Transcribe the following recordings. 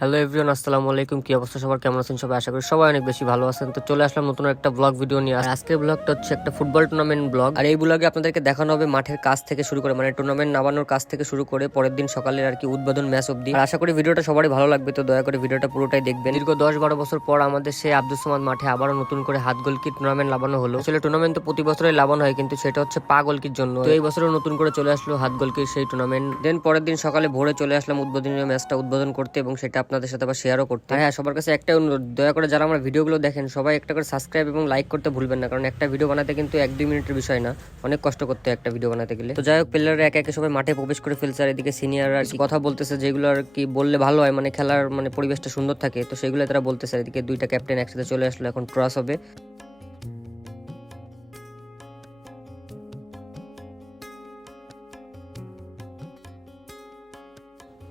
Hello everyone আসসালামু আলাইকুম। কি অবস্থা সবার? কেমন আছেন সবাই? আশা করি সবাই অনেক বেশি ভালো আছেন। তো চলে আসলাম নতুন একটা ব্লগ ভিডিও নিয়ে। আজকের ব্লগটা হচ্ছে একটা ফুটবল টুর্নামেন্ট ব্লগ আর এই ব্লগে আপনাদেরকে দেখানো হবে মাঠের কাজ থেকে শুরু করে মানে টুর্নামেন্ট নামানোর কাজ থেকে শুরু করে পরের দিন সকালের আর কি উদ্বোধন ম্যাচ অবধি। আর আশা করি ভিডিওটা সবারই ভালো লাগবে, তো দয়া করে ভিডিওটা পুরোটাই দেখবেন। দীর্ঘ দশ বারো বছর পর আমাদের সেই আব্দুল সামাদ মাঠে আবারও নতুন করে হাত গোলকি টুর্নামেন্ট লাগানো হলো। আসলে টুর্নামেন্ট তো প্রতি বছরই লাগানো হয়, কিন্তু সেটা হচ্ছে পা গোলকির জন্য। তো এই বছরও নতুন করে চলে আসলো হাত গোলকির সেই টুর্নামেন্ট দেন পরের দিন সকালে ভোরে চলে আসলাম উদ্বোধনীয় ম্যাচটা উদ্বোধন করতে, এবং সেটা আপনাদের সাথে আবার শেয়ারও করতে। হ্যাঁ সবার কাছে একটা অনুরোধ, দয়া করে যারা আমার ভিডিওগুলো দেখেন, সবাই একটা করে সাবস্ক্রাইব এবং লাইক করতে ভুলবেন না, কারণ একটা ভিডিও বানাতে কিন্তু এক দুই মিনিটের বিষয় না। অনেক কষ্ট করতে একটা ভিডিও বানাতে গেলে। তো যাই হোক প্লেয়াররা একে একে সবাই মাঠে প্রবেশ করে ফেলছে, আর এদিকে সিনিয়র আর কথা বলতেছে, যেগুলো আর কি বললে ভালো হয় মানে খেলার মানে পরিবেশটা সুন্দর থাকে, তো সেগুলো তারা বলতেছে এদিকে দুইটা ক্যাপ্টেন একসাথে চলে আসলো, এখন ক্রস হবে।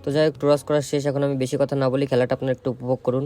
তো যাই হোক ক্রস করা শেষ। এখন আমি বেশি কথা না বলি খেলাটা আপনারা একটু উপভোগ করুন।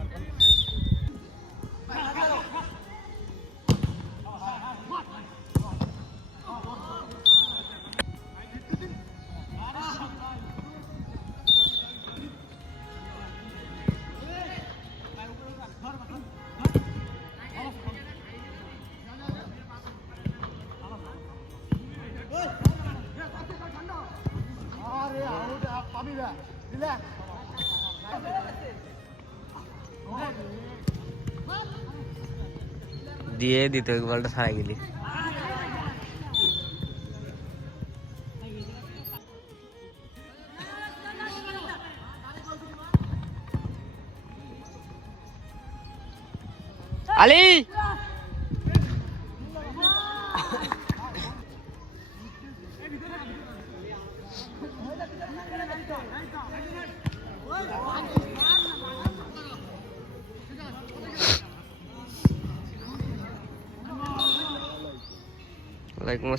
দিয়ে দিত বলটা ছাড়াই গেলি।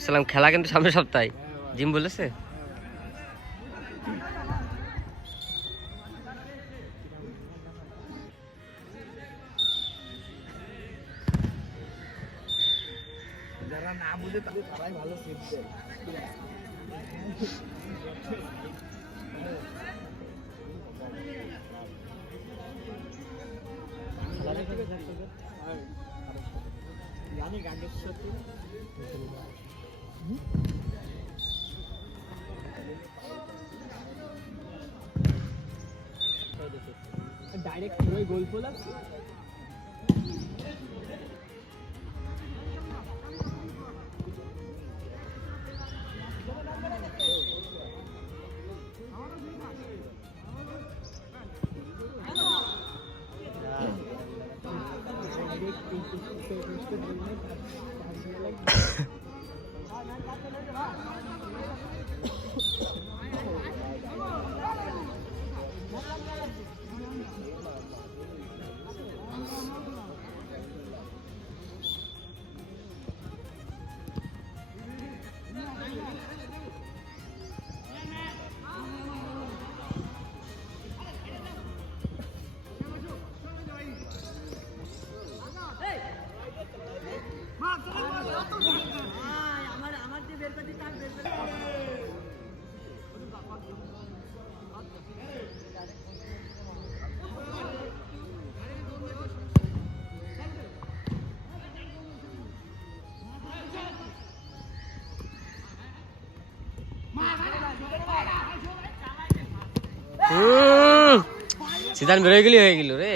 আসসালাম খেলা কিন্তু সামনের সপ্তাহে জিম বলেছে যারা না বুঝে তাদের তারাই ভালো সেভ জানি গানের সাথে ডাইরেক্ট ওই গোল ফোল আছে? সিদ্ধান বেরোয় গেলি হয়ে গেল রে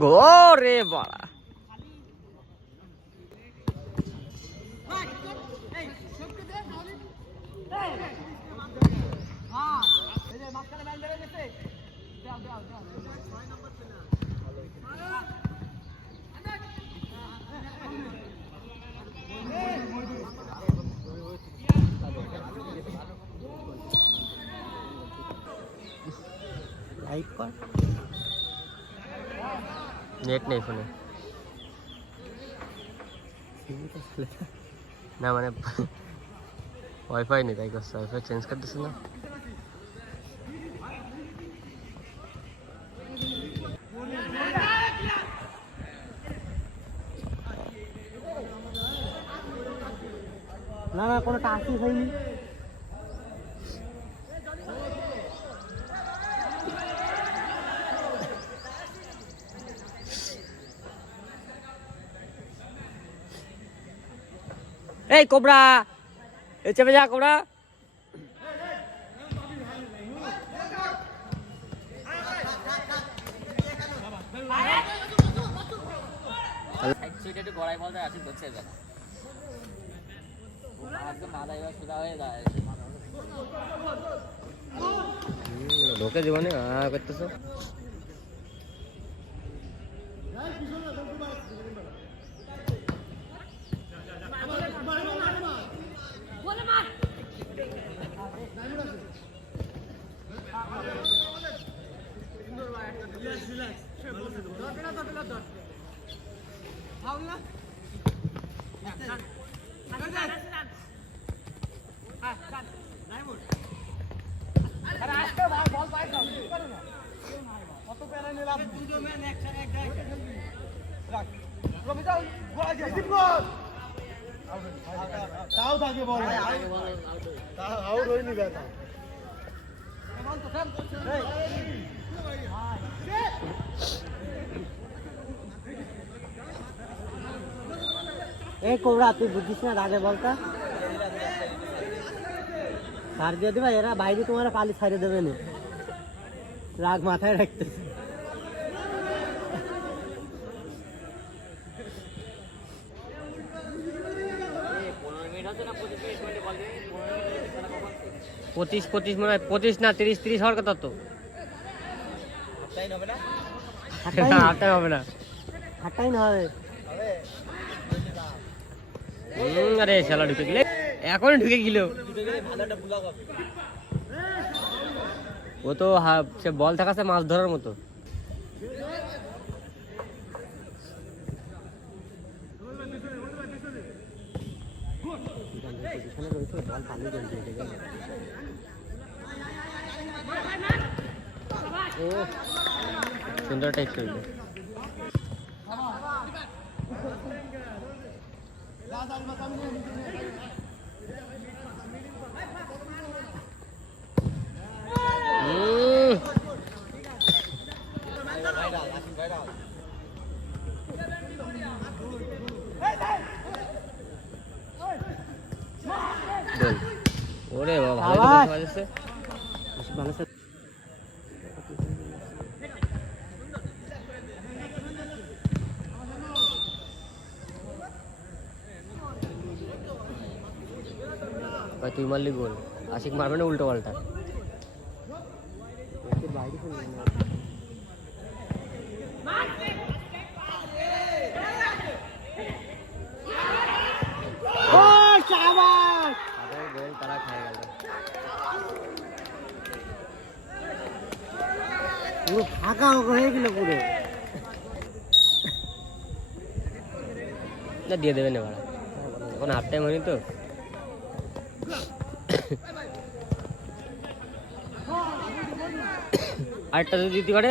গো রে বাড়া লাইক কর নেট নেই ফোনে না মানে ওয়াইফাই নেই তাই করছে ওয়াইফাই চেঞ্জ করে দিছে না না না কোনো টাচই হয়নি এই কোবরা। এই চেপে যা কোবরা। লোকে জীবনে আ করতেছো তাও থাকে বল আউট হয়নি বেটা এই কোবরা তুই বুঝিস না আগে বলতা? সার দিয়ে দিবা এরা বাইরে তোমার পালি ছাড়ে দেবে না। রাগ মাথায় রাখতেছে পঁচিশ পঁচিশ মনে হয় পঁচিশ না তিরিশ তিরিশ হওয়ার কথা তো। হাঁটাই হাফ হবে না। হাঁটাই না হবে। আরে শালা ঢুকে গেলে। এখন ঢুকে গেল। ও তো সে বল থাকাছে মাছ ধরার মতো। সুন্দর টাইপ করল হুম। গোল। ওরে বাবা ভালো তো আবার। গোল বাজছে। ভালো সে ভাই তুই মারলি গোল আশিক মারবে না উল্টো পাল্টা বাইরে চলে গেল। ও শাবাশ তাদের গোল তারা খেয়ে গেল পুরো ফাঁকা হয়ে গেল পুরো না দিয়ে দেবেন এবার এখন হাফ টাইম হয়নি তো আরেকটা যদি দিতে পারে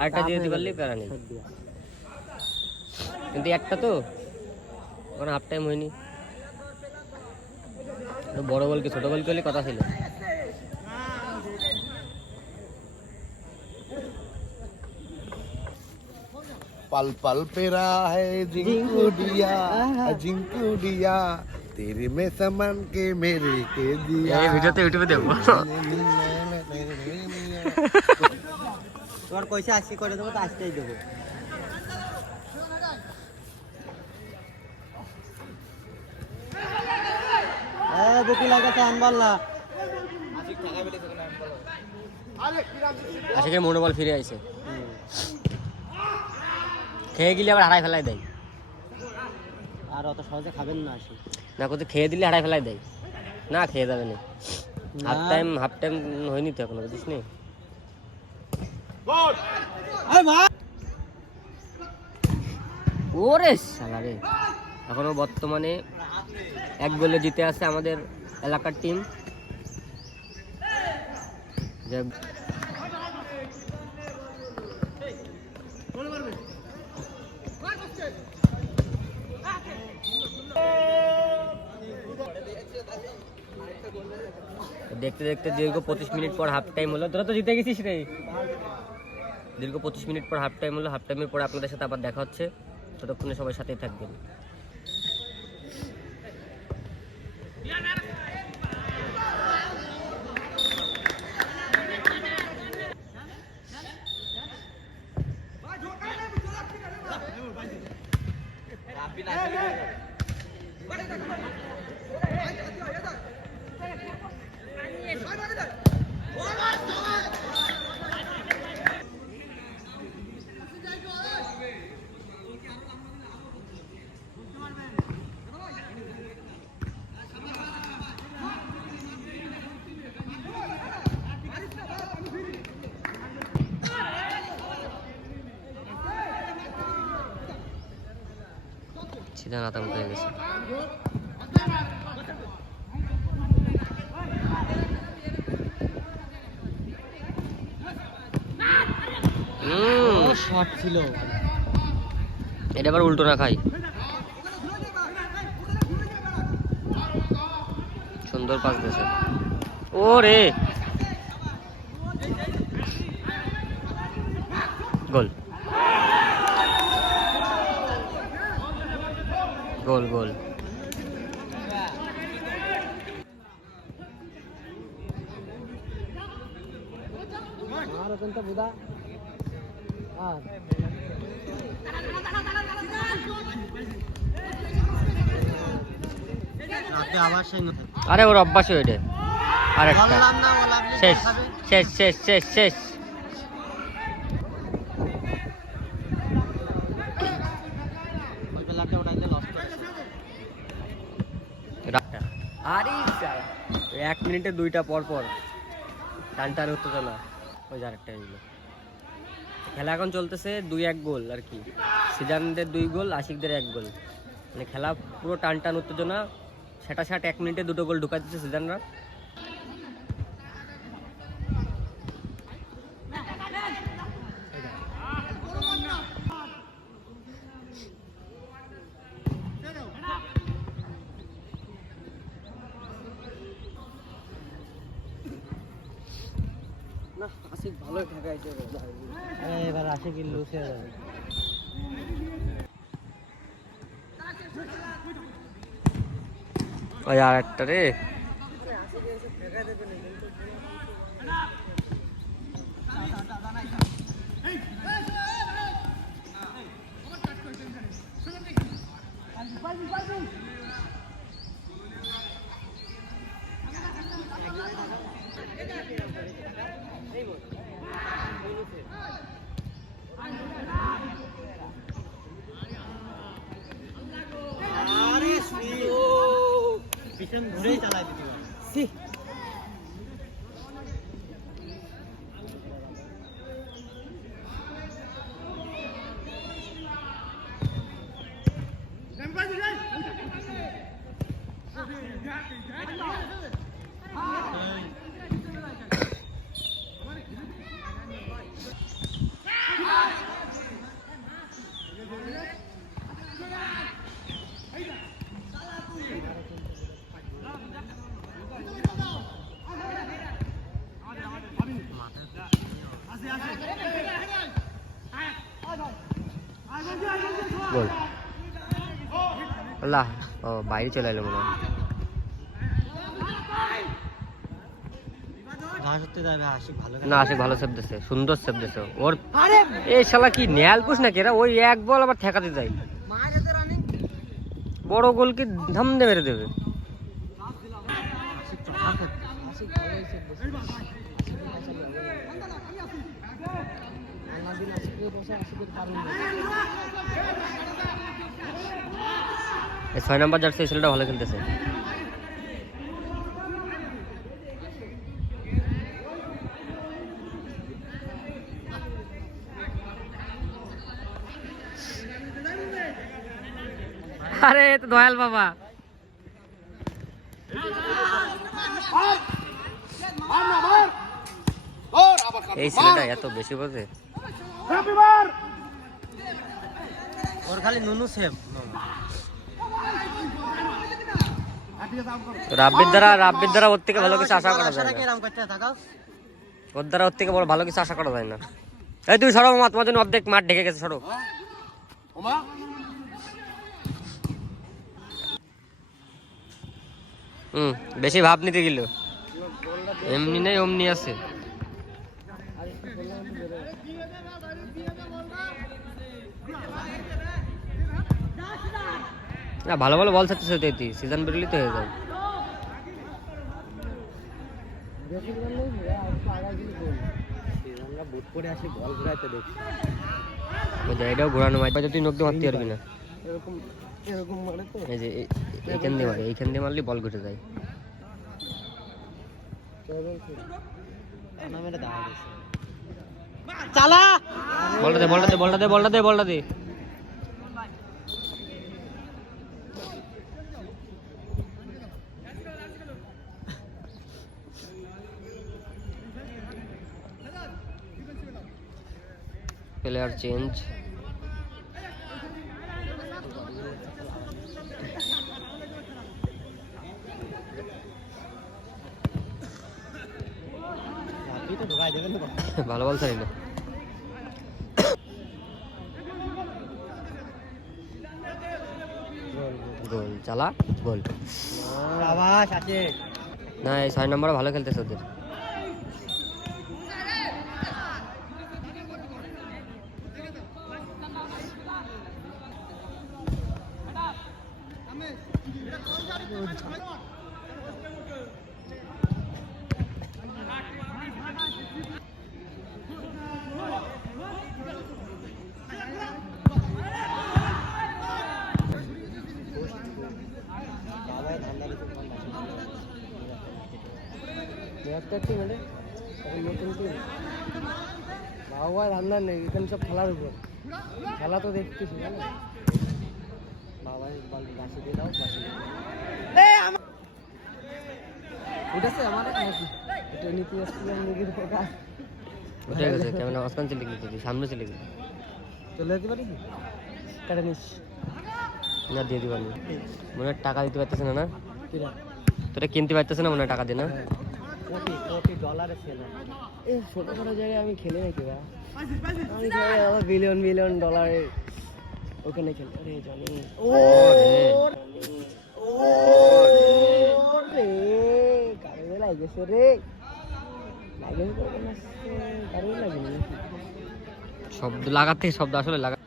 আরেকটা দিয়ে দিতে পারলে প্যারা নেই সব দিয়া। কিন্তু একটা তো এখন হাফ টাইম হয়নি তো বড় বলকে ছোট বলকে হলে কথা ছিল पल पल पे रहा है जिंकू दिया जिंकू दिया तेरे में समन के मेरे के दिया এই ভিডিওতে ইউটিউবে দেখবো তোমার কইসে আশি করে দেবো তো আসতেই দেবো। বুকি লাগাতে আনবাল না আশিকের মনোবল ফিরে আইছে। খেয়ে গেলে আবার হারাই ফেলাই দেয়। আর অত সহজে খাবেন না আসি না কোথাও খেয়ে দিলে হারাই ফেলাই দেয়। না খেয়ে যাবে না। হাফ টাইম হাফ টাইম হয়নি তো এখনও বুঝিস নি? ওরে শালা রে। এখনও বর্তমানে এক গোলে জিতে আছে আমাদের এলাকার টিম দেখতে দেখতে দীর্ঘ পঁচিশ মিনিট পর হাফ টাইম হলো। তোরা তো জিতে গেছিস রে। দীর্ঘ পঁচিশ মিনিট পর হাফ টাইম হলো হাফ টাইমের পরে আপনাদের সাথে আবার দেখা হচ্ছে। ততক্ষণে সবাই সাথেই থাকবেন। সিধা নাতাম হয়ে গেছে। শর্ট ছিল। এটা আবার উল্টো না খাই। সুন্দর পাস দিয়েছে। ও রে গোল। গোল গোল আর ওখান তো বুদা আর রাতে আবার সেই নতুন আরে ওর অভ্যাস ওইটা আরেকটা বললাম না ও লাভলি শেষ খাবে শেষ শেষ শেষ শেষ ওই বেলাতে ওটাইলে নষ্ট আরে এক মিনিটে দুইটা পর পর। টান টান হতো না ওই যে আরেকটা এগুলো। খেলা এখন চলতেছে দুই এক গোল আর কি। সিজানদের দুই গোল, আশিকদের এক গোল। মানে খেলা পুরো টান টান উত্তেজনা। সেটা ষাট এক মিনিটে দুটো গোল ঢুকাচ্ছে সিজানরা। না আশিক ভালোই ঠেকাইছে এবার আসে কি লুজ হয়ে যাবে ওই আর একটা রে পিছন ঘুরেই চালাই দিতে পারে বাইরে চলে এলো মনে হয়। না আশিক ভালো সেভ সুন্দর সেভ ওর এই শালা কি নেয়াল পুষ নাকি? এরা ওই এক বল আবার ঠেকাতে যায়। বড় গোল কি ধাম দিয়ে মেরে দেবে? এই ছয় নাম্বার জার্সি এই ছেলেটা ভালো খেলতেছে। আরে তো দয়াল বাবা। এই ছেলেটা এত বেশি বোঝে ওর খালি নুনু সেম তো রাব্বির দ্বারা রাব্বির দ্বারা ওর থেকে ভালো কিছু আশা করা যায় না। ওর দ্বারা ওর থেকে বড় ভালো কিছু আশা করা যায় না। এই তুই সরো মা তোমার জন্য অর্ধেক মাঠ ঢেকে গেছে সরো। ওমা। হুম বেশি ভাব নিতে গেল। এমনি নেই অমনি আছে। না ভালো ভালো বল ছাড়তেছে তো তুই সিজন বেরোলি তো হয়ে যায় আমরা বুট করে আসি বল ঘুরাইতে দেখছি ওই যে এটাও ঘোরানো মাছ তুই নখ দিয়ে মারতে পারবি না। এই যে এইখান দিয়ে মারে এইখান দিয়ে মারলে বল ঘুরে যায়। চালা! বলটা দে বলটা দে বলটা দে বলটা দে বলটা দে। Player change. ভালো বল ছাড়ি না গোল চালা গোল। না এই ছয় নম্বরে ভালো খেলতেছে ওদের। একটা টিম এটা এখন নতুন টিম বাবা রান্না নেই এখানে সব খেলার উপর খেলা তো দেখতেছি জানো বাবাই বল দিয়ে দাও বাসি উঠেছে আমার এটা নীতি আসছিলাম মুগির কথা উঠে গেছে চলে গেছে সামনে চলে গেছে। চলে যেতে পারি কি? কেটে নিস না দিয়ে দিবানি মনে হয় টাকা দিতে পারতেছে না না? তোরা কিনতে পারতেছে না মনে হয় টাকা দিয়ে না? কোটি কোটি ডলারে ছিল এই ছোটোখাটো জায়গায় আমি খেলি নাকি বা? আমি খেলে আমার বিলিয়ন বিলিয়ন ডলারে ওখানে খেলি। আরে জানি। ও রে। শব্দ থেকে শব্দ আসলে লাগা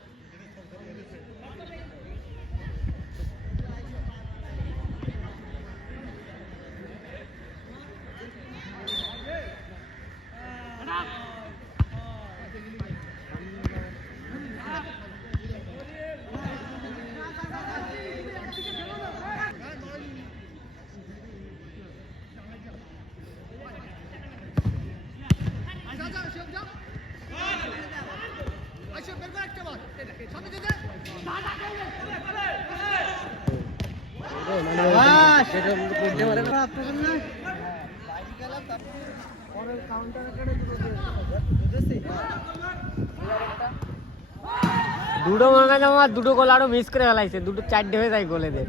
দুটো মনে হয় আমার দুটো গোল আরও মিস করে ফেলাইছে দুটো চারটে হয়ে যায় গোলেদের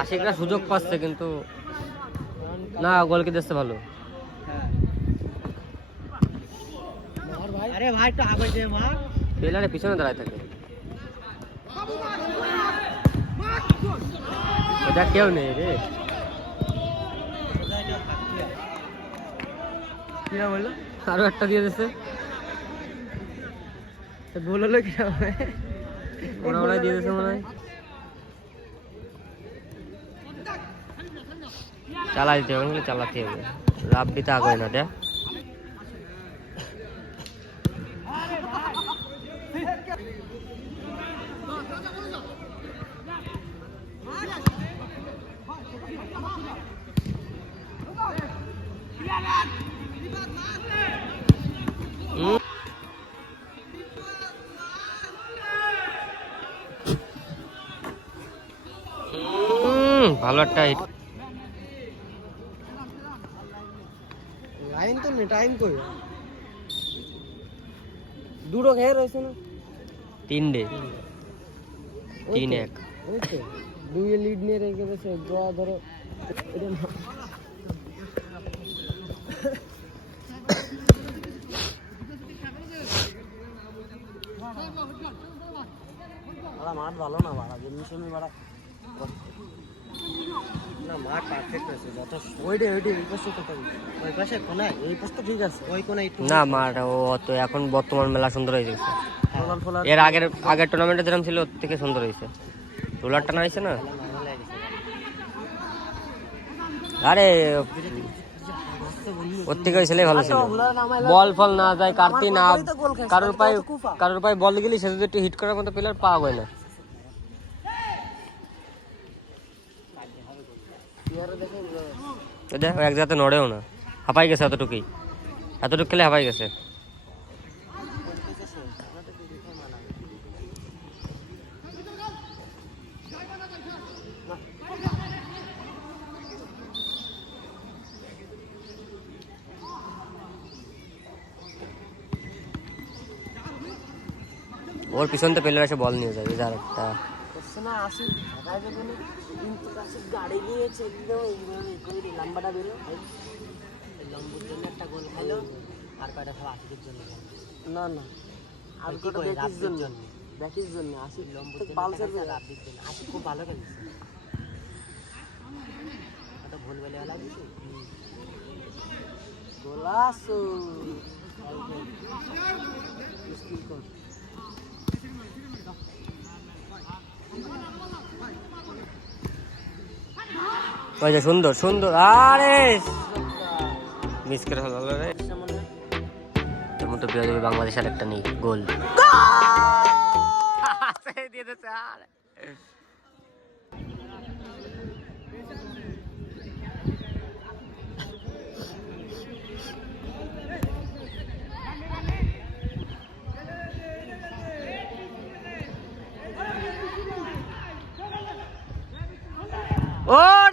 আশিকরা সুযোগ পাচ্ছে কিন্তু না গোল কি দিচ্ছে ভালো আরে ভাই তো আগে যে মা প্লেয়ারে পিছনে দাঁড়ায় থাকে এটা কেউ নেই রে। বলল? আরও একটা দিয়ে দিচ্ছে গোল হলো কিরা ওরা ওরাই দিয়ে দিচ্ছে মনে হয়। চালা দিতে হবে চালাতে হবে। লাভ দিতে আগে না দেখ হুম, ভালো একটা hit। লাইন তো নেই টাইম কই দুটো খেয়ে রয়েছে না তিন ডে ওই তিন তো, এক ওই তো দুই লিড নিয়ে রেখে গেছে ড্র ধরো এটা না- বাড়া মাঠ ভালো না বাড়া জিনিস আমি বাড়া না মাঠ পারফেক্ট আছে যত ওইটা ওইটা এই পাশে কোথায় ওই পাশে কোনায় এই পাশ তো ঠিক আছে ওই কোনায় একটু না মাঠ ও অত এখন বর্তমান মেলা সুন্দর হয়ে গেছে। ফলার এর আগের আগের টুর্নামেন্টে যেরকম ছিল ওর থেকে সুন্দর হয়েছে। রোলারটা না হয়েছে না? আরে ওর থেকে ওই ছেলে ভালো ছিল। বল ফল না যায় কার্তি না কারোর পায়ে কারোর পায়ে বল গেলি সে যদি একটু হিট করার মতো প্লেয়ার পাওয়া যায় না। দেখ ও এক জায়গাতে নড়েও না। হাঁপাই গেছে এতটুকুই। এতটুকু খেলে হাঁপাই গেছে। ওর পিছন তো প্লেয়ার এসে বল নিয়ে যাবে যার একটা না আসি ঢাকায় যাবে কিন্তু কাছে গাড়ি নিয়েছে একদম এইভাবে করে লাম্বাটা বেরো লম্বুর জন্য একটা গোল খাইলো আর কয়টা সব আশিকের জন্য না না। আর কটা ব্যাকির জন্য? ব্যাকির জন্য আশি লম্বুর পালসার রাব্বির জন্য। আশি খুব ভালো খেলেছে ওটা ভুল বলে গেলা দিছে? গোলাসো। মুশকিল কর। ওই যে সুন্দর সুন্দর। আরে! মিস করে হলো রে। এর মতো পেয়ে যাবে বাংলাদেশের একটা নেই গোল! দিয়ে দিয়েছে, আরে। ওর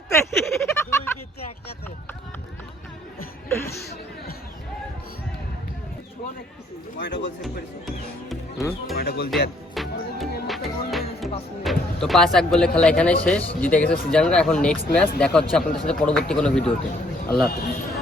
তো পাঁচ এক গোলে খেলা এখানে শেষ। জিতে গেছে সিজনরা। এখন নেক্সট ম্যাচ দেখা হচ্ছে আপনাদের সাথে পরবর্তী কোনো ভিডিওতে আল্লাহ হাফেজ।